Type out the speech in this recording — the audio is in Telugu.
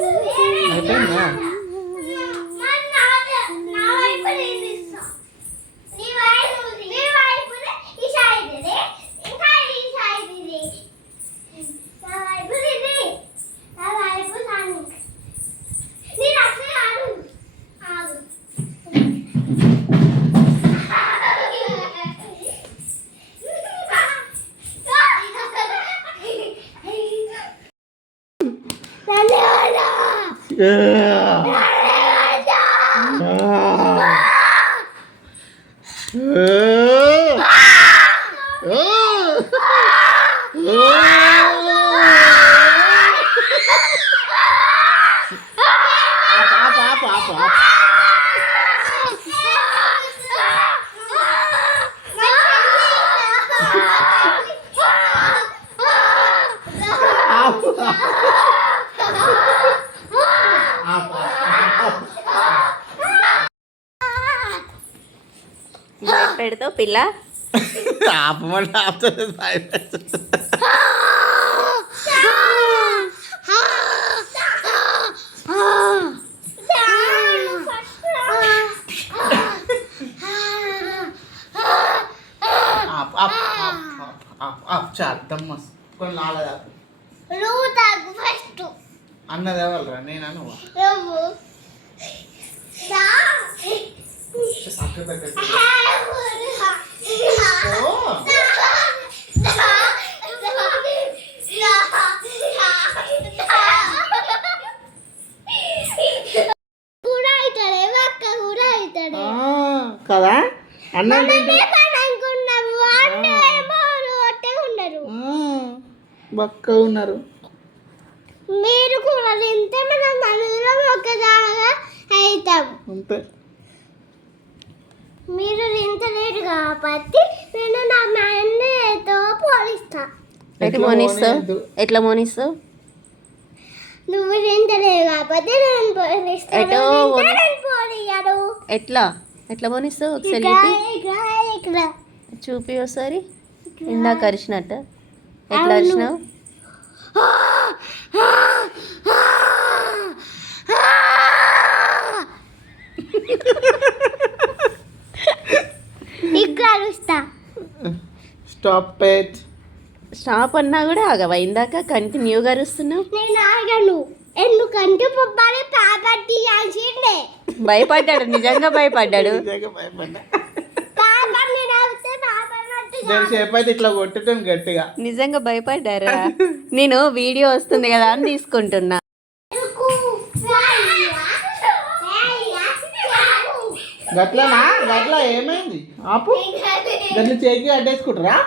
అయిపోయిందా? పెడతావు పిల్ల ఆపమంటే ఆపుతుంది. చాలు దమ్మ కొన్ని నాలుగు అన్నది ఎవరు నేను నువ్వు కదా అన్న బక్క ఉన్నారు. మీరు కూడా తింటే మనం నలుగురం ఒకదాగా అవుతాం. అంతే. మీరు తింటలేరు కాబట్టి నేను నా మైండ్తో పోలిస్తా. ఎట్లా మోనిస్తావు? నువ్వు తింటలేవు కాబట్టి నేను పోలిస్తాను. ఎట్లా ఎట్లా మోనిస్తావు? ఒకసారి చూపి ఒకసారి. ఇందాక అరిచినట్ట ఎట్లా అరిచినావు? స్టాప్ అన్నా కూడా ఆగవా? ఇందాక కంటిన్యూగా అరుస్తున్నావు. నేను ఆగను ఎందుకంటే భయపడ్డాడు, నిజంగా భయపడ్డాడు. ఇట్లా కొట్టడం గట్టిగా నిజంగా భయపడ్డారా? నేను వీడియో వస్తుంది కదా అని తీసుకుంటున్నా. గట్లనా? గట్ల ఏమైంది? ఆపు. గట్ల చేకి అడ్డేసుకుంటారా?